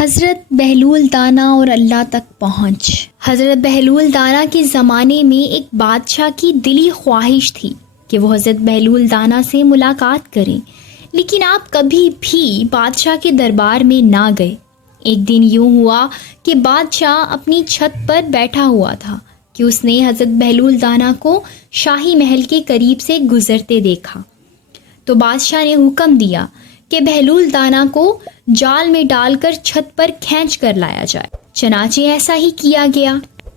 حضرت بہلول دانا اور اللہ تک پہنچ۔ حضرت بہلول دانا کے زمانے میں ایک بادشاہ کی دلی خواہش تھی کہ وہ حضرت بہلول دانا سے ملاقات کریں، لیکن آپ کبھی بھی بادشاہ کے دربار میں نہ گئے۔ ایک دن یوں ہوا کہ بادشاہ اپنی چھت پر بیٹھا ہوا تھا کہ اس نے حضرت بہلول دانا کو شاہی محل کے قریب سے گزرتے دیکھا، تو بادشاہ نے حکم دیا کہ بہلول دانا کو جال میں ڈال کر چھت پر کھینچ کر لایا جائے۔ چنانچہ ایسا ہی کیا گیا۔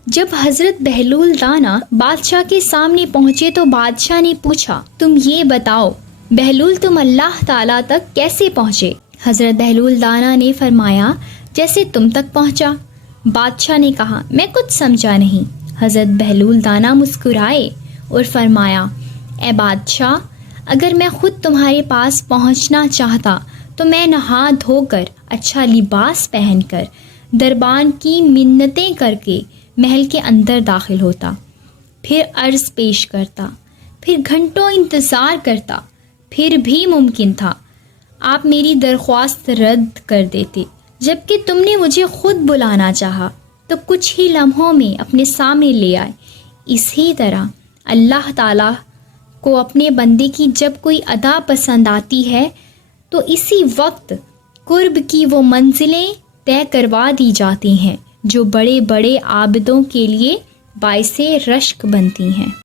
جب حضرت بہلول دانا بادشاہ کے سامنے پہنچے تو بادشاہ نے پوچھا، تم یہ بتاؤ بہلول، تم اللہ تعالیٰ تک کیسے پہنچے؟ حضرت بہلول دانا نے فرمایا، جیسے تم تک پہنچا۔ بادشاہ نے کہا، میں کچھ سمجھا نہیں۔ حضرت بہلول دانا مسکرائے اور فرمایا، اے بادشاہ، اگر میں خود تمہارے پاس پہنچنا چاہتا تو میں نہا دھو کر اچھا لباس پہن کر دربان کی منتیں کر کے محل کے اندر داخل ہوتا، پھر عرض پیش کرتا، پھر گھنٹوں انتظار کرتا، پھر بھی ممکن تھا آپ میری درخواست رد کر دیتے، جبکہ تم نے مجھے خود بلانا چاہا تو کچھ ہی لمحوں میں اپنے سامنے لے آئے۔ اسی طرح اللہ تعالیٰ کو اپنے بندے کی جب کوئی ادا پسند آتی ہے تو اسی وقت قرب کی وہ منزلیں طے کروا دی جاتی ہیں جو بڑے بڑے عابدوں کے لیے باعث رشک بنتی ہیں۔